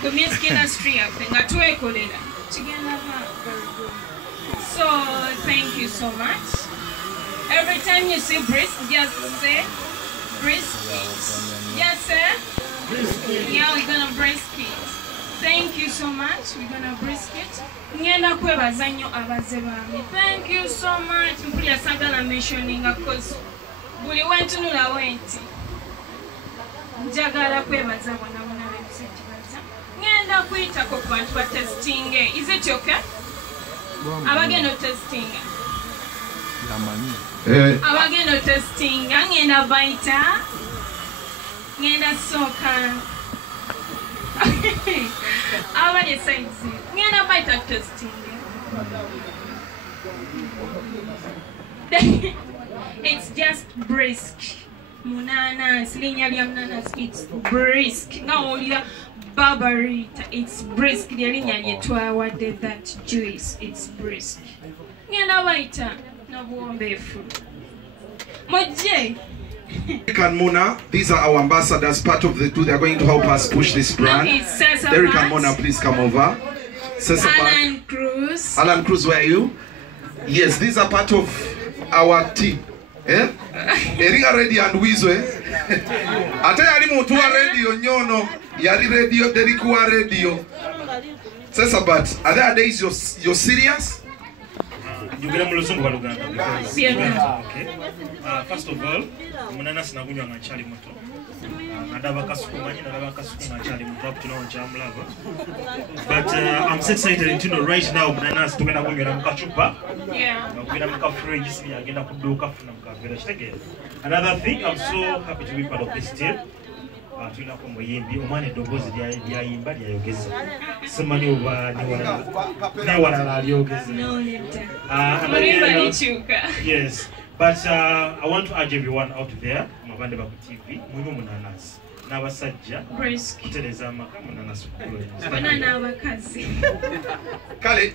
ku music industry yaffe nga twekolera kigenda so thank you so much. Every time you see Brisk, just say Brisk it. Just say Brisk it. Yeah, we're gonna Brisk it. Thank you so much. We're gonna Brisk it. Ngenda kwebaza nnyo abazze bami. Thank you so much. Mpulira sagala mentioning because buli wentunula wenti. Njagala kwebaza bonna bonna bemusekibaza. Ngenda kuyitako ku bantu ba testing. Is it okay? Abagenda testing. Abagenda testing. Ngenda baita. Ngenda soka. Abanye size. Ngenda baita testing. It's just Brisk. Munanas, linya lya munanas, it's Brisk. Nga olira Barbarita, it's Brisk. The linya lyetwawadde that juice, it's Brisk. Ngenda baita nabuwombeefu. Mojje. Derek and Mona, these are our ambassadors, part of the two. They are going to help us push this brand. Derek and Mona, please come over. Alan Cruz. Alan Cruz, where are you? Yes, these are part of our team. Eh? Eriga ready and Wizwe. Ate yali muntu wa radio nyono. Yali radio, Derek wa radio. Sesabat, are there days you're serious? Okay. First of all, Munanas nagunywa nga chali muto. Nadaba kasukumanyi nadaba kasukuma chali muto up to now jamlava. But I'm so excited to know right now Munanas tugenda kunywera mu kachupa. Yeah. Ngenda mu fridge si agenda kuduka funa mu kavera chitege. Another thing, I'm so happy to be part of this team. Tulina ko muyimbi omwana eddoboozi lyayimba lyayogeza simanyi oba newalala alyogeza. Yes, but I want to urge everyone out there mabande baku TV munywe Munanas n'abasajja kutereza amaka Munanas n'abakazi. Kale,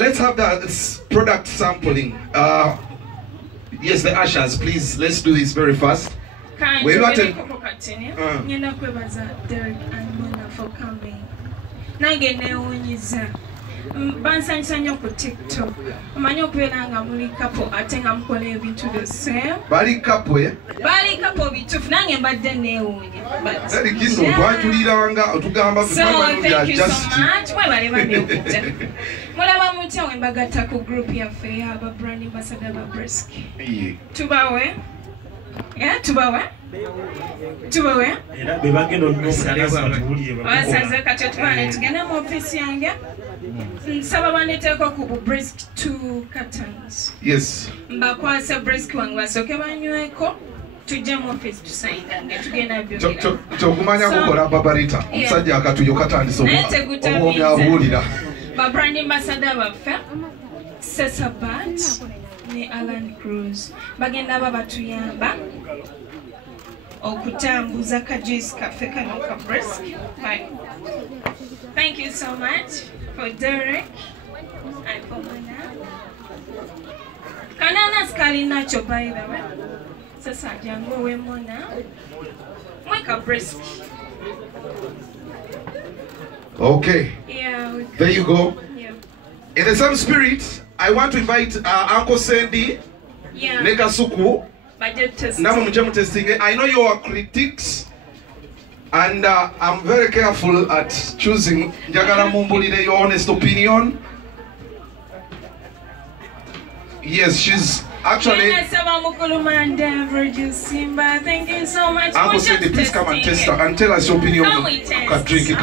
let's have that product sampling. Yes, the ushers, please, let's do this very fast. We want to ngenda kwebaza Derek and Mona for coming. Nange neewunyiza bansanyusa nnyo ku TikTok. Omanyi okubeera nga muli couple ate nga mukola ebintu the same. Bali couple bituufu nange mbadde neewuunya. Twatuliranga otugamba so thank you so much. Mwebale banyokujja. Mulaba mutya we mbagatta ku group yaffe aba brand ambassador ba Brisk. Tubawe. Yeah, tubawe. Era bebagenda Munanas batulye basanze kati tubane tugenda mu office yange. Nsaba bandeteeko ku Brisk 2 cartons. Yes. Mbakwasa Brisk wange basooke banyweko. Tujje mu office tusayinga tugenda byo. Kyokumanya kukola Barbarita. Omusajja akatuyo katandise obwomi abuulira. Ba brand ambassador baffe Sesabat ne Alan Cruz bagenda babatuyamba okutambuza ka juice kaffe kano ka Brisk. Thank you so much for Derek and for Mona. Kananas kalina cho by the way. Sasa jango we Mona. Mweka Brisk. Okay. Yeah. There you go. Yeah. In the same spirit, I want to invite Uncle Sandy. Yeah. Nekasuku. I know your critics, and I'm very careful at choosing. Njagala mumbulire your honest opinion. Yes, she's actually. Thank you so much. Uncle Sandy, please come and test her and tell us your opinion. Drink it.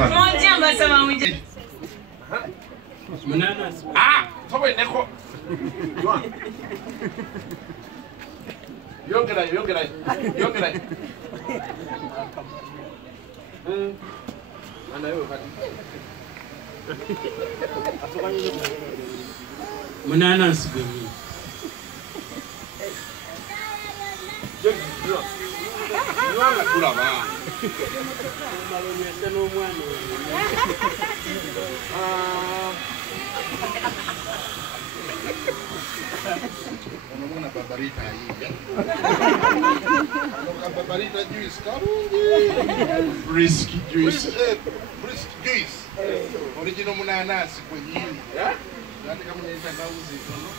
Munanas. Yongera. Munanas gumi. Unaona Barbarita hii. Unaona Barbarita juice karungi. Brisk juice. Brisk juice. Original mnanasi kwenye hili. Yaani kama unaita ngauzi tono.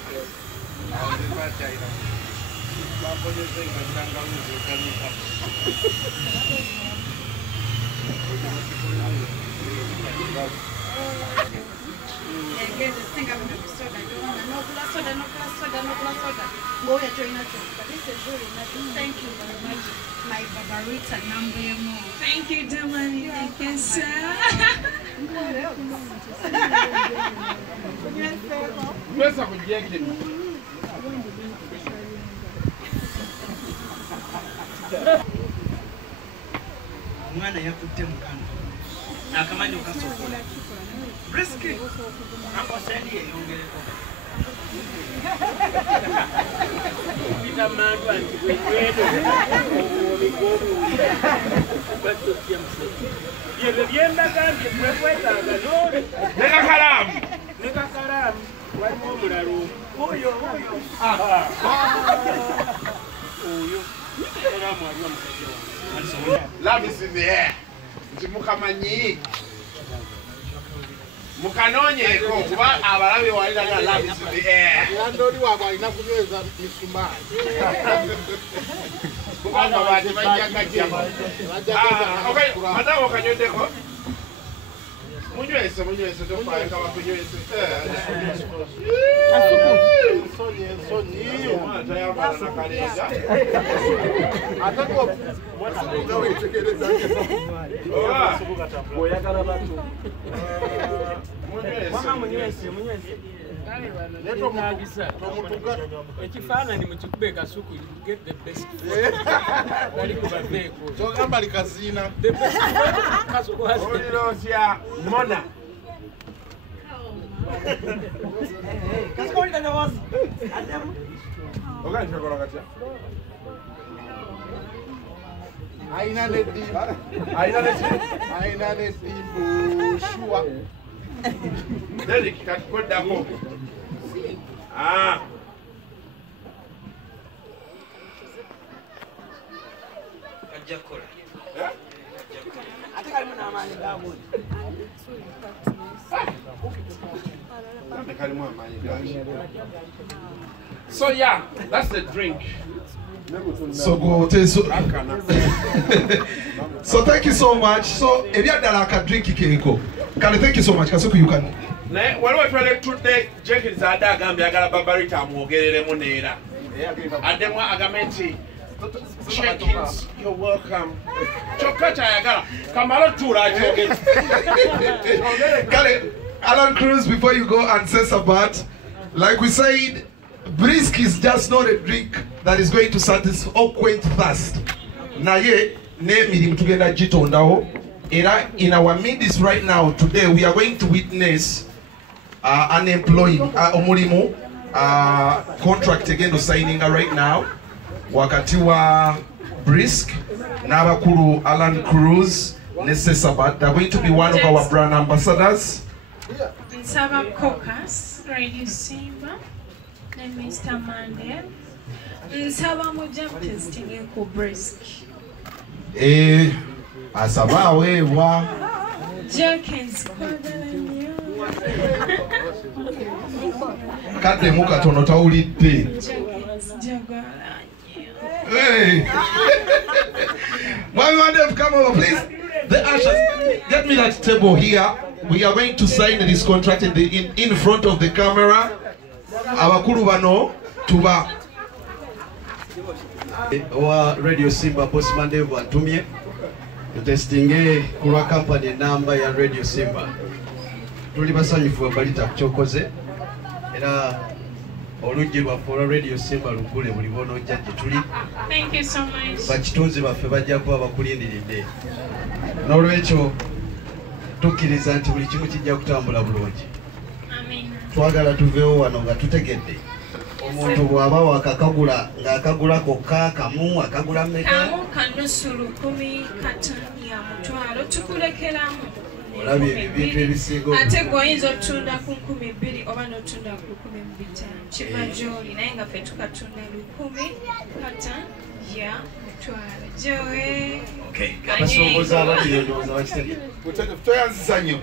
Nipata ila. Mambo yote ni ngauzi ukanipa. Thank you very much, my Barbarita number one. Thank you, Damani. Thank you, sir. Pesa kujenge. Mwana yakutte mukana. Akamanyi ukasokola. Risky. Hapo sasa yongereko. Bila mandu antiwedo. Basi kia msiki. Yeye byenda kandi kwekweta ngalori. Neka kalamu. Walimo mulalo. Oyo. Aha. Oyo. Era mwalimu msiki. Love is in the air. Mukamanyi. Mukanonyeko kuba abalabe waliraga love is in the air. Landori wabwe alina kunyweza misumari. Kubanga bati bajjaga jema. Okay, madawo kanyondeko. Munywese tofaayo kaba kunywese. Sonye. Mwana yamala nakaleza. Atako mwana wetegereza. Oyagala batu. Munywese. Leto mugisa. Tomutuga. Ekifaananyi mu kikube kasuku you get the best. Bali kubaveko. Togamba likazina. The best kasuku has the Olirosya mona. kasuku ndana wazi. Oga nchakora katya. Aina ne dimbu shua. Deli kikakodako. Ah. Kajakora. So yeah, that's the drink. So go so thank you so much. So if you had a drink kiko. Can thank you so much. Kasuku you can. Ne waliwo twale tudde Jenkins agambye agala Barbarita amwogereremu neera. Addemu agambe nti Jenkins, you're welcome. Kyokka kyayagala kamala tuula akyogeze. Kale, Alan Cruz, before you go and say Sabat, like we said, brisk is just not a drink that is going to satisfy or quench thirst. Naye n'emirimu tugenda gitondawo. Era in our midst right now today we are going to witness unemployed omulimu contract agenda signing right now wakati wa Brisk n'abakulu Alan Cruz ne Sesabat. They're going to be one of our brand ambassadors. Nsaba Caucus, Radio Simba, and Mr. Mandel. Nsaba mujja testing ko Brisk. Asaba wewa Jenkins kwagala nnyo. Kadde mu katono tawulidde. Jenkins njagala nnyo. Hey! Why want them to come over, please? The ushers, get me that table here. We are going to sign this contract in front of the camera. Abakulu bano tuba. Wa Radio Simba Boss Mandevu antumye. Testinge kulwa company number ya Radio Simba. Tuli basanyufu Barbarita kuchokoze. Era olujje lwa Radio Simba lukule buli bono jjajje tuli. Thank you so much. Bakitunzi baffe bajja kuba bakulindiridde. N'olwekyo tukkiriza nti buli kimu kijja kutambula bulungi. Amen. Twagala tuveewo wano nga tutegedde. Omuntu bw'aba wakakagula ng'akagula kokka kamu akagula mmeka. Kamu kanusu 10 katani ya mutwalo tukulekeramu. olabye ebintu ebisinga ate gwoyinza otunda ku 2,000 oba n'otunda ku 1,500 kiva gy'oli naye nga ffe tukatunda 1,000 kata ya mutwalo gyowe abasoomooza abali ndowooza bakitegere toyanziza nnyo